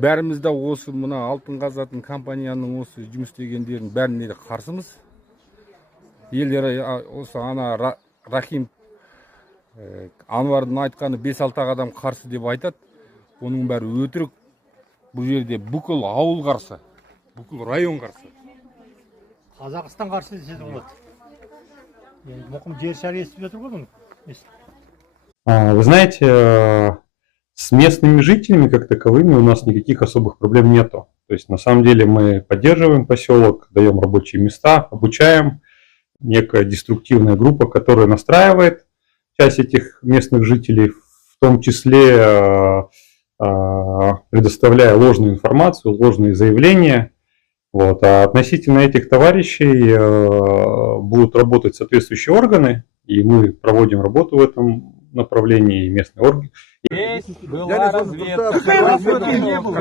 Бәріміз де осы мына алтын қазатын компанияның осы жұмыс істегендердің бәріне де қарсымыз. Елдері осы ана Рахим Анвардың айтқаны 5-6 адам қарсы деп айтады. Оның бәрі өтірік. Бұл жерде бүкіл ауыл қарсы, бүкіл район қарсы. Қазақстан қарсы десе де болады. Мұқым жер шары естіп жатыр ғой бұны. Вы знаете, с местными жителями как таковыми у нас никаких особых проблем нету. То есть на самом деле мы поддерживаем поселок, даем рабочие места, обучаем. Некая деструктивная группа, которая настраивает часть этих местных жителей, в том числе предоставляя ложную информацию, ложные заявления. Вот. А относительно этих товарищей будут работать соответствующие органы, и мы проводим работу в этом направлении, и местные органы. Была разведка.